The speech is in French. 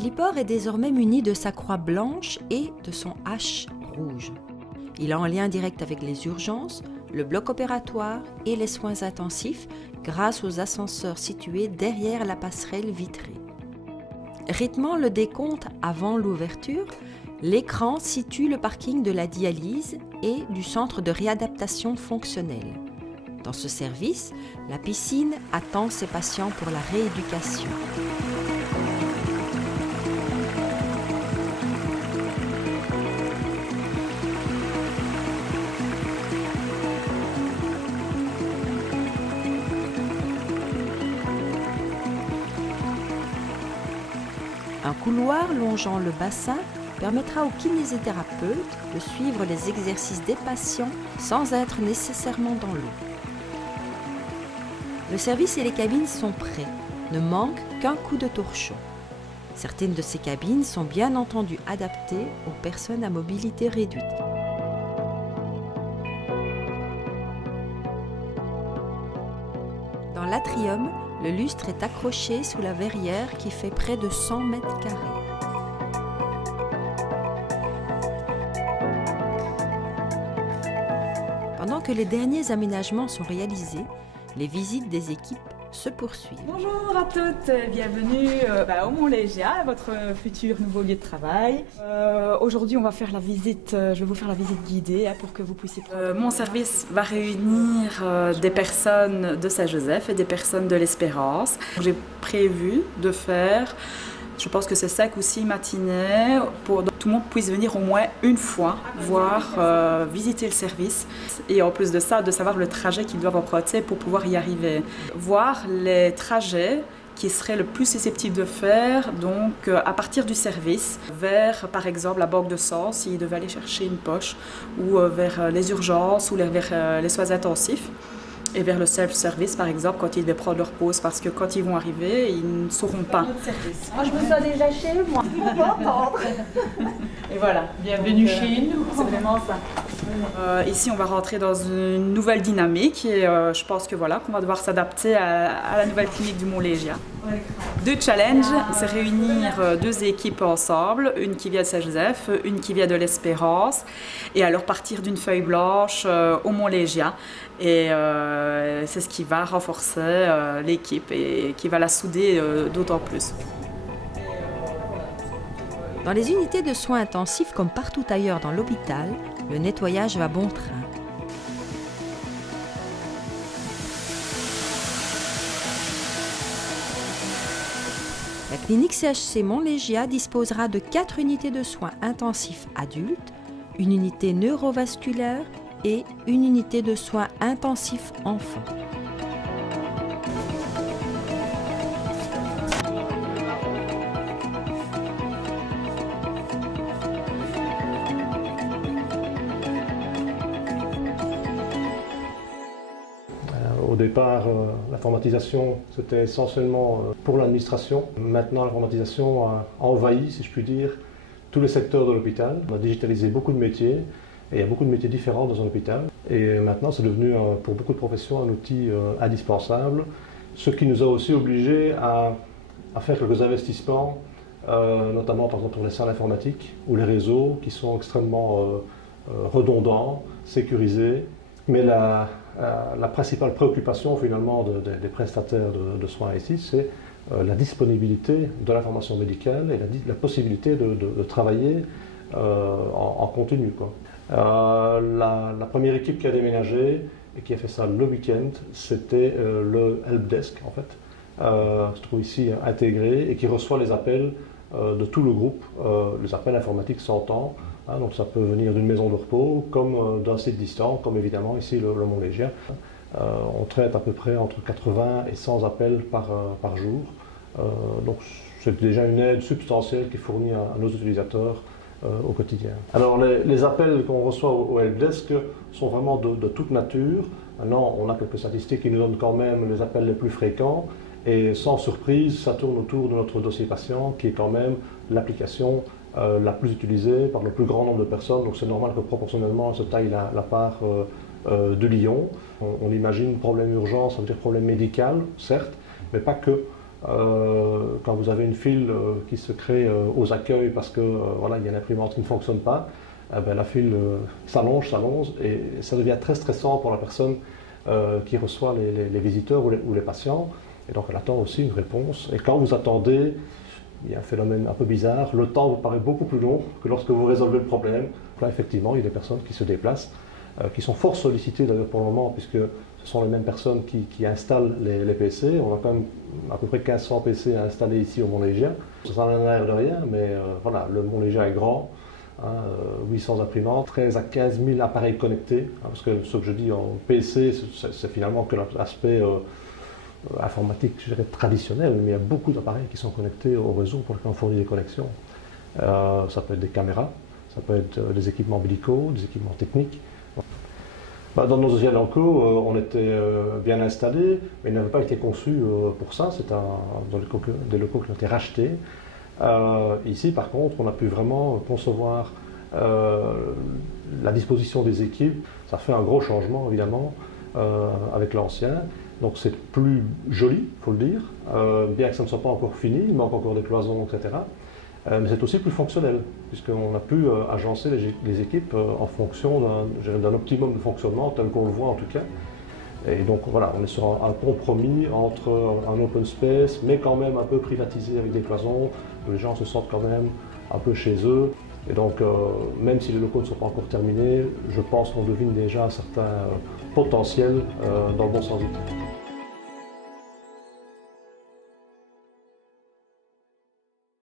Philippor est désormais muni de sa croix blanche et de son H rouge. Il est en lien direct avec les urgences, le bloc opératoire et les soins intensifs grâce aux ascenseurs situés derrière la passerelle vitrée. Rythmant le décompte avant l'ouverture, l'écran situe le parking de la dialyse et du centre de réadaptation fonctionnelle. Dans ce service, la piscine attend ses patients pour la rééducation. Un couloir longeant le bassin permettra au kinésithérapeute de suivre les exercices des patients sans être nécessairement dans l'eau. Le service et les cabines sont prêts, ne manquent qu'un coup de torchon. Certaines de ces cabines sont bien entendu adaptées aux personnes à mobilité réduite. Dans l'atrium, le lustre est accroché sous la verrière qui fait près de 100 mètres carrés. Pendant que les derniers aménagements sont réalisés, les visites des équipes se poursuivent. Bonjour à toutes, bienvenue au Mont-Légia, votre futur nouveau lieu de travail. Aujourd'hui, on va faire la visite, je vais vous faire la visite guidée pour que vous puissiez... Mon service va réunir des personnes de Saint-Joseph et des personnes de l'Espérance. J'ai prévu de faire, je pense que c'est 5 ou 6 matinées pour que tout le monde puisse venir au moins une fois voir, visiter le service et en plus de ça, de savoir le trajet qu'ils doivent emprunter pour pouvoir y arriver. Voir les trajets qui seraient le plus susceptibles de faire donc à partir du service vers par exemple la banque de sang s'ils devaient aller chercher une poche ou vers les urgences ou vers les soins intensifs. Et vers le self-service, par exemple, quand ils devaient prendre leur pause, parce que quand ils vont arriver, ils ne sauront pas. Moi, je me sens déjà chez moi, on va entendre. Et voilà, bienvenue chez nous. C'est vraiment ça. Ici, on va rentrer dans une nouvelle dynamique et je pense que voilà, qu'on va devoir s'adapter à la nouvelle clinique du Mont-Légia. Deux challenges, c'est réunir 2 équipes ensemble, une qui vient de Saint-Joseph, une qui vient de l'Espérance, et alors partir d'une feuille blanche au Mont-Légia. Et c'est ce qui va renforcer l'équipe et qui va la souder d'autant plus. Dans les unités de soins intensifs comme partout ailleurs dans l'hôpital, le nettoyage va bon train. La clinique CHC Mont-Légia disposera de 4 unités de soins intensifs adultes, une unité neurovasculaire et une unité de soins intensifs enfants. Au départ, l'informatisation, c'était essentiellement pour l'administration. Maintenant, l'informatisation a envahi, si je puis dire, tous les secteurs de l'hôpital. On a digitalisé beaucoup de métiers, et il y a beaucoup de métiers différents dans un hôpital. Et maintenant, c'est devenu, pour beaucoup de professions, un outil indispensable, ce qui nous a aussi obligés à faire quelques investissements, notamment par exemple pour les salles informatiques ou les réseaux, qui sont extrêmement redondants, sécurisés. Mais la principale préoccupation finalement des prestataires de soins ici, c'est la disponibilité de l'information médicale et la possibilité de travailler en continu, quoi. La première équipe qui a déménagé et qui a fait ça le week-end, c'était le helpdesk en fait, qui se trouve ici intégré et qui reçoit les appels de tout le groupe, les appels informatiques s'entend. Donc ça peut venir d'une maison de repos, comme d'un site distant, comme évidemment ici le Mont-Légia. On traite à peu près entre 80 et 100 appels par jour. Donc c'est déjà une aide substantielle qui est fournie à nos utilisateurs au quotidien. Alors les appels qu'on reçoit au helpdesk sont vraiment de toute nature. Maintenant on a quelques statistiques qui nous donnent quand même les appels les plus fréquents. Et sans surprise, ça tourne autour de notre dossier patient, qui est quand même l'application la plus utilisée par le plus grand nombre de personnes. Donc c'est normal que proportionnellement, elle se taille la part de Lyon. On imagine problème urgent, ça veut dire problème médical, certes, mais pas que. Quand vous avez une file qui se crée aux accueils parce que voilà, il y a une imprimante qui ne fonctionne pas, la file s'allonge et ça devient très stressant pour la personne qui reçoit les visiteurs ou les patients. Et donc elle attend aussi une réponse. Et quand vous attendez, il y a un phénomène un peu bizarre, le temps vous paraît beaucoup plus long que lorsque vous résolvez le problème. Là, effectivement, il y a des personnes qui se déplacent, qui sont fort sollicitées d'ailleurs pour le moment, puisque ce sont les mêmes personnes qui installent les PC. On a quand même à peu près 1500 PC à installer ici au Mont-Légien. Ça n'a l'air de rien, mais voilà, le Mont-Légien est grand, 800 imprimantes, 13 à 15 000 appareils connectés, parce que ce que je dis en PC, c'est finalement que l'aspect informatique, je dirais, traditionnel, mais il y a beaucoup d'appareils qui sont connectés au réseau pour lesquels on fournit des connexions. Ça peut être des caméras, ça peut être des équipements médicaux, des équipements techniques. Dans nos usines d'Anco, on était bien installés, mais ils n'avaient pas été conçus pour ça. C'est des locaux qui ont été rachetés. Ici, par contre, on a pu vraiment concevoir la disposition des équipes. Ça fait un gros changement, évidemment, avec l'ancien. Donc c'est plus joli, il faut le dire, bien que ça ne soit pas encore fini, il manque encore des cloisons, etc. Mais c'est aussi plus fonctionnel, puisqu'on a pu agencer les équipes en fonction d'un optimum de fonctionnement, tel qu'on le voit en tout cas. Et donc voilà, on est sur un compromis entre un open space, mais quand même un peu privatisé avec des cloisons, où les gens se sentent quand même un peu chez eux. Et donc, même si les locaux ne sont pas encore terminés, je pense qu'on devine déjà un certain potentiel dans le bon sens du terme.